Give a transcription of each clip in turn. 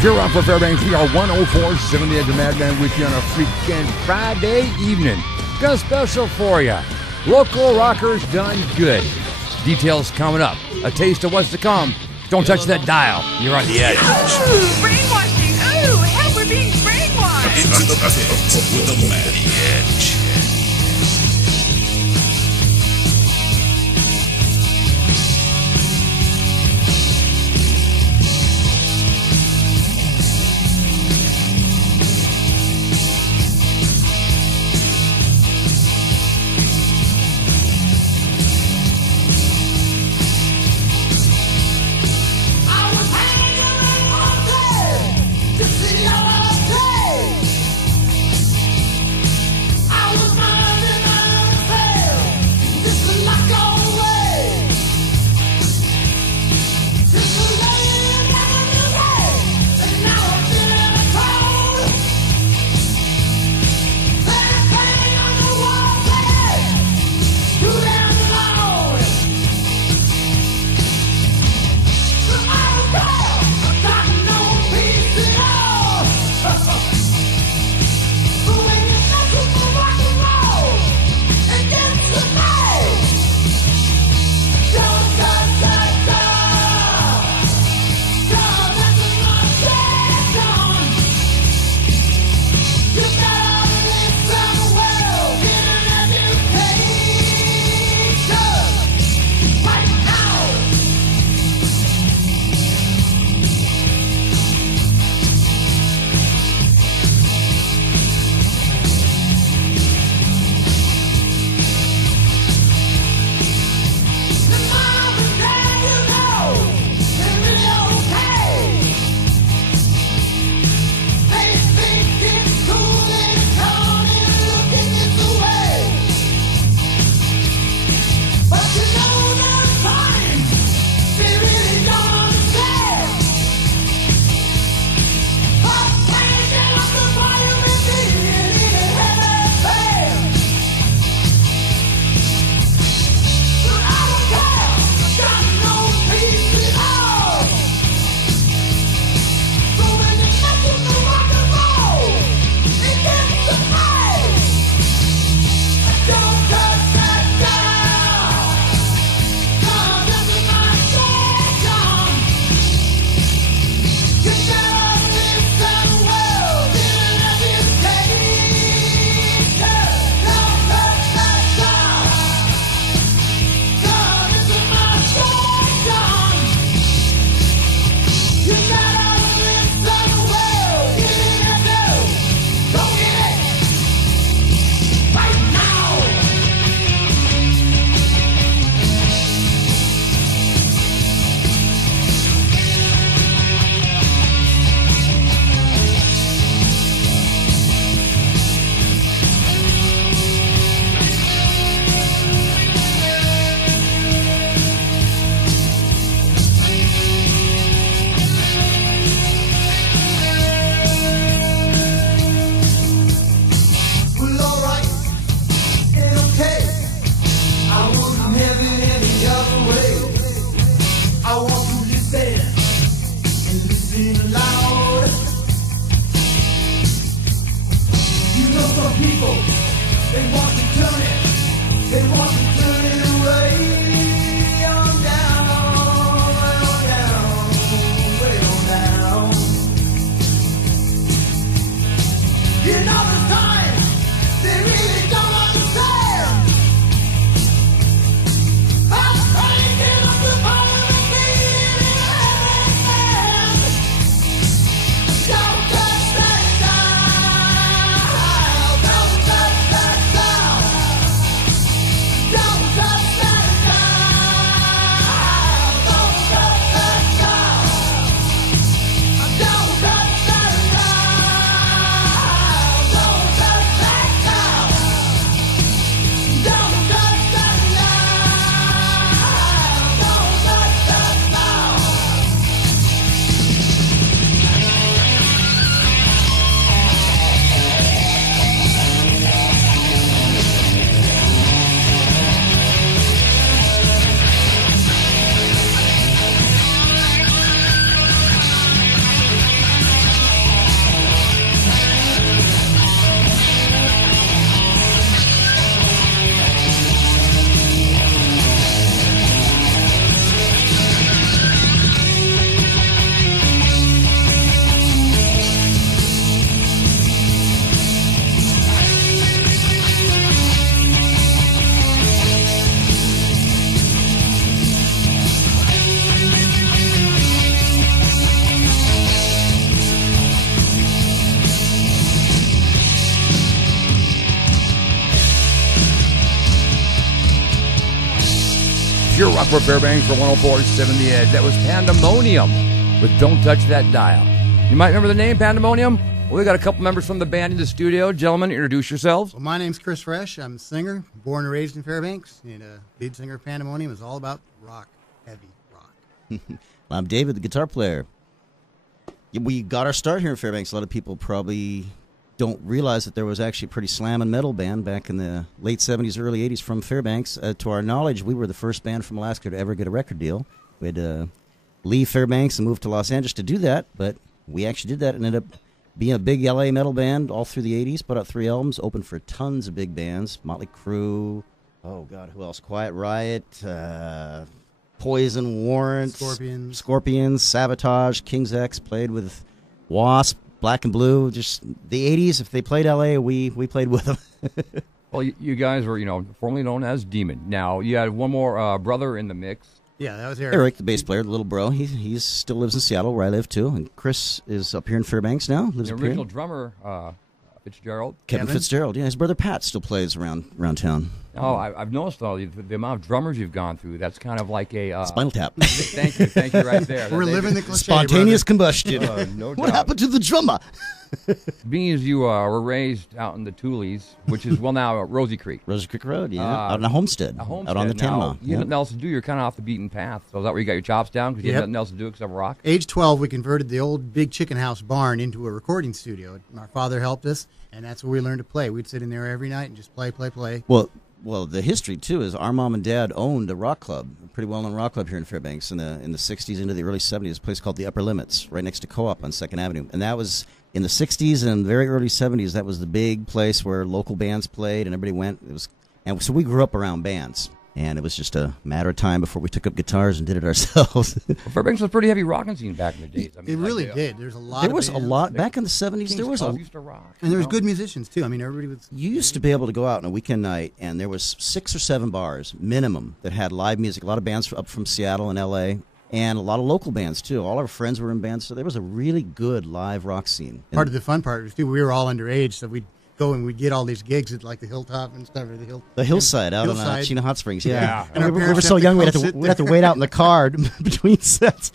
If you're around for Fairbanks, we are 104.7 The Edge of Madman with you on a freaking Friday evening. Got a special for you. Local rockers done good. Details coming up. A taste of what's to come. Don't touch that dial. You're on the edge. Ooh, brainwashing. Ooh, help, we're being brainwashed. Into the pit with the Matty Edge. Rockport Fairbanks for 104.7 The Edge. That was Pandemonium with Don't Touch That Dial. You might remember the name Pandemonium? Well, we got a couple members from the band in the studio. Gentlemen, introduce yourselves. Well, my name's Chris Fresh. I'm a singer, born and raised in Fairbanks, and lead singer of Pandemonium is all about rock, heavy rock. I'm David, the guitar player. We got our start here in Fairbanks. A lot of people probably don't realize that there was actually a pretty slam and metal band back in the late 70s, early 80s from Fairbanks. To our knowledge, we were the first band from Alaska to ever get a record deal. We had to leave Fairbanks and move to Los Angeles to do that, but we actually did that and ended up being a big LA metal band all through the 80s, put out 3 albums, opened for tons of big bands, Motley Crue, oh God, who else? Quiet Riot, Poison, Warrant, Scorpions, Sabotage, King's X, played with Wasp, Black and Blue, just the 80s. If they played LA, we played with them. Well, you guys were, formerly known as Demon. Now, you had one more brother in the mix. Yeah, that was Eric. Eric, the bass player, the little bro. He still lives in Seattle, where I live, too. And Chris is up here in Fairbanks now. Lives The up here. original drummer, Fitzgerald. Kevin Fitzgerald, yeah. His brother Pat still plays around town. Oh, I've noticed, though, the amount of drummers you've gone through, that's kind of like a... Spinal Tap. Thank you right there. We're living the cliche, Spontaneous combustion. No What doubt. happened to the drummer? Being as you were raised out in the Tules, which is, well, now Rosie Creek. Rosie Creek Road, yeah. Out in a homestead. Out on the Now, Tanama. you have nothing else to do. You're kind of off the beaten path. So is that where you got your chops down? Because you have nothing else to do except rock? Age 12, we converted the old big chicken house barn into a recording studio. My father helped us, and that's where we learned to play. We'd sit in there every night and just play. Well, the history too is our mom and dad owned a rock club, a pretty well-known rock club here in Fairbanks in the 60s into the early 70s. A place called the Upper Limits, right next to Co-op on 2nd Avenue, and that was in the 60s and very early 70s. That was the big place where local bands played, and everybody went. And so we grew up around bands. And it was just a matter of time before we took up guitars and did it ourselves. Well, Fairbanks was a pretty heavy rocking scene back in the days. I mean, It really did. There's a lot. There was a lot back in the 70s. There was used to rock, and there was good musicians too. I mean, everybody was. You used to be able to go out on a weekend night, and there was 6 or 7 bars minimum that had live music. A lot of bands up from Seattle and L.A., and a lot of local bands too. All our friends were in bands, so there was a really good live rock scene. Part of the fun part was too. We were all underage, so we'd go and we'd get all these gigs at like the Hilltop and stuff, or the hillside out on Chino Hot Springs. Yeah. And we were so young, we'd have to wait out in the car between sets.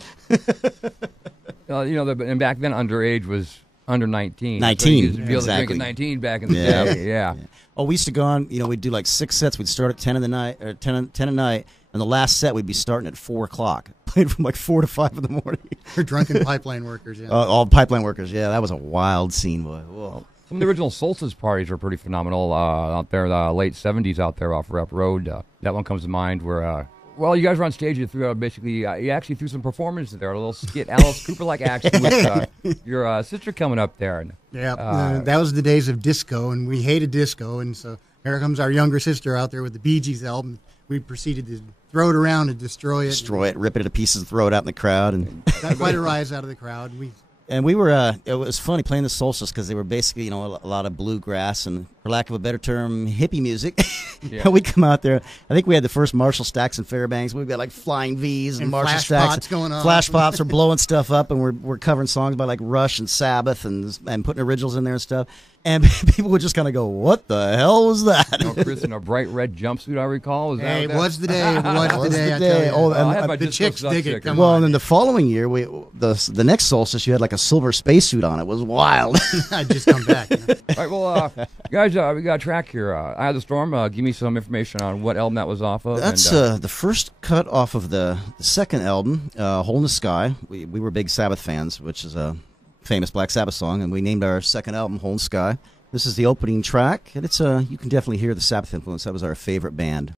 And back then, underage was under 19. 19, so you used to be able to drink exactly. at 19 back in the day. Yeah. Oh, we used to go on. We'd do like 6 sets. We'd start at 10 in the night, or 10 at night, and the last set we'd be starting at 4 o'clock. Played from like 4 to 5 in the morning. We're drunken pipeline workers. Yeah. All pipeline workers. Yeah, that was a wild scene, boy. Whoa. Some of the original Solstice parties were pretty phenomenal out there, the late 70s out there off Rep Road. That one comes to mind where, you guys were on stage. You threw out you actually threw some performances there, a little skit, Alice Cooper-like action with your sister coming up there. Yeah, that was the days of disco, and we hated disco, and so here comes our younger sister out there with the Bee Gees album. We proceeded to throw it around and destroy it. Rip it to pieces, throw it out in the crowd. And got quite a rise out of the crowd. And we were, it was funny playing the Solstice because they were basically, a lot of bluegrass and, for lack of a better term, hippie music. Yeah. We'd come out there. I think we had the first Marshall stacks in Fairbanks. We've got like Flying V's and Marshall flash stacks. pots going on. Flash pops are blowing stuff up, and we're covering songs by like Rush and Sabbath and putting originals in there and stuff. And people would just kind of go, "What the hell was that?" Chris in a bright red jumpsuit, I recall. It was the day. It was the day. I tell you. Oh, I had my the Disco chicks Suck dig it. sticker. Come Well, on. and then the following year, the next Solstice, you had like a silver spacesuit on. It was wild. I just come back. All right, well, guys, we got a track here. Eye of the Storm. Give me some information on what album that was off of. That's the first cut off of the second album, Hole in the Sky. We were big Sabbath fans, which is a famous Black Sabbath song, and we named our second album Hole in the Sky. This is the opening track, and it's you can definitely hear the Sabbath influence. That was our favorite band.